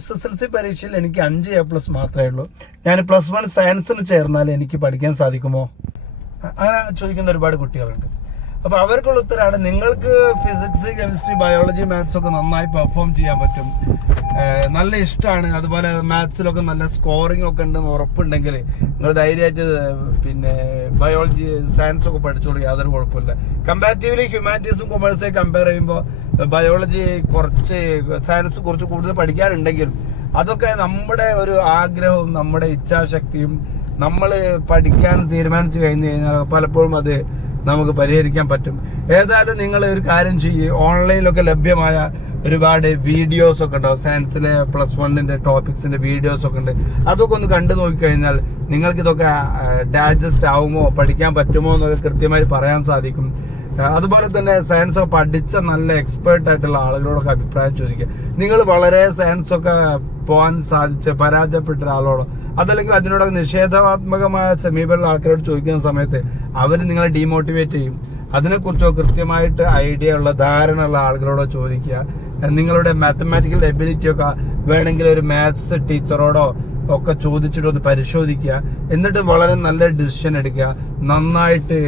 SSLC പരീക്ഷയിൽ എനിക്ക് 5A+ മാത്രമേ ഉള്ളൂ. ഞാൻ +1 സയൻസിന് ചേർന്നാൽ എനിക്ക് പഠിക്കാൻ സാധിക്കുമോ? അങ്ങനെ ചോദിക്കുന്ന ഒരുപാട് കുട്ടികളുണ്ട്. അപ്പോൾ അവർക്കുള്ള ഉത്തരമാണ്, നിങ്ങൾക്ക് ഫിസിക്സ്, കെമിസ്ട്രി, ബയോളജി, മാത്സ് ഒക്കെ നന്നായി പെർഫോം ചെയ്യാൻ പറ്റും, നല്ല ഇഷ്ടമാണ്, അതുപോലെ മാത്സിലൊക്കെ നല്ല സ്കോറിംഗ് ഒക്കെ ഉണ്ടെന്ന് ഉറപ്പുണ്ടെങ്കിൽ നിങ്ങൾ ധൈര്യമായിട്ട് പിന്നെ ബയോളജി, സയൻസ് ഒക്കെ പഠിച്ചോളൂ, യാതൊരു കുഴപ്പമില്ല. കമ്പാരിറ്റീവ്ലി ഹ്യൂമാനിറ്റീസും കൊമേഴ്സും കമ്പയർ ചെയ്യുമ്പോൾ ബയോളജി സയൻസ് കുറച്ച് കൂടുതൽ പഠിക്കാനുണ്ടെങ്കിലും അതൊക്കെ നമ്മുടെ ഒരു ആഗ്രഹവും നമ്മുടെ ഇച്ഛാശക്തിയും നമ്മൾ പഠിക്കാൻ തീരുമാനിച്ചു കഴിഞ്ഞു കഴിഞ്ഞാൽ പലപ്പോഴും അത് നമുക്ക് പരിഹരിക്കാൻ പറ്റും. ഏതായാലും നിങ്ങൾ ഒരു കാര്യം ചെയ്യുക, ഓൺലൈനിലൊക്കെ ലഭ്യമായ ഒരുപാട് വീഡിയോസ് ഒക്കെ ഉണ്ടാവും. സയൻസിലെ +1 ടോപ്പിക്സിന്റെ വീഡിയോസ് ഒക്കെ ഉണ്ട്. അതൊക്കെ ഒന്ന് കണ്ടു നോക്കിക്കഴിഞ്ഞാൽ നിങ്ങൾക്കിതൊക്കെ ഡൈജസ്റ്റ് ആവുമോ, പഠിക്കാൻ പറ്റുമോ എന്നൊക്കെ കൃത്യമായി പറയാൻ സാധിക്കും. അതുപോലെ തന്നെ സയൻസ് പഠിച്ച നല്ല എക്സ്പേർട്ട് ആയിട്ടുള്ള ആളുകളോടൊക്കെ അഭിപ്രായം ചോദിക്കുക. നിങ്ങൾ വളരെ സയൻസ് ഒക്കെ പോകാൻ പരാജയപ്പെട്ട ഒരാളോടോ അതല്ലെങ്കിൽ അതിനോടൊക്കെ നിഷേധാത്മകമായ സമീപമുള്ള ആൾക്കാരോട് ചോദിക്കുന്ന സമയത്ത് അവർ നിങ്ങളെ ഡീമോട്ടിവേറ്റ് ചെയ്യും. അതിനെക്കുറിച്ചോ കൃത്യമായിട്ട് ഐഡിയ ഉള്ള ധാരണ ഉള്ള ആളുകളോടോ ചോദിക്കുക. നിങ്ങളുടെ മാത്തമാറ്റിക്കൽ എബിലിറ്റി ഒക്കെ വേണമെങ്കിൽ ഒരു മാത്സ് ടീച്ചറോടോ ഒക്കെ ചോദിച്ചിട്ട് ഒന്ന് പരിശോധിക്കുക. എന്നിട്ട് വളരെ നല്ല ഡിസിഷൻ എടുക്കുക. നന്നായിട്ട്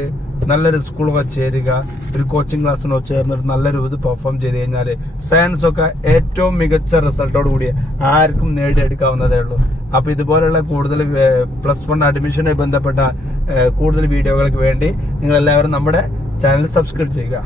നല്ലൊരു സ്കൂളൊക്കെ ചേരുക, ഒരു കോച്ചിങ് ക്ലാസ്സിനോ ചേർന്നിട്ട് നല്ലൊരു ഇത് പെർഫോം ചെയ്ത് കഴിഞ്ഞാൽ സയൻസ് ഒക്കെ ഏറ്റവും മികച്ച റിസൾട്ടോട് കൂടി ആർക്കും നേടിയെടുക്കാവുന്നതേ ഉള്ളൂ. അപ്പോൾ ഇതുപോലുള്ള കൂടുതൽ +1 അഡ്മിഷനുമായി ബന്ധപ്പെട്ട കൂടുതൽ വീഡിയോകൾക്ക് വേണ്ടി നിങ്ങളെല്ലാവരും നമ്മുടെ ചാനൽ സബ്സ്ക്രൈബ് ചെയ്യുക.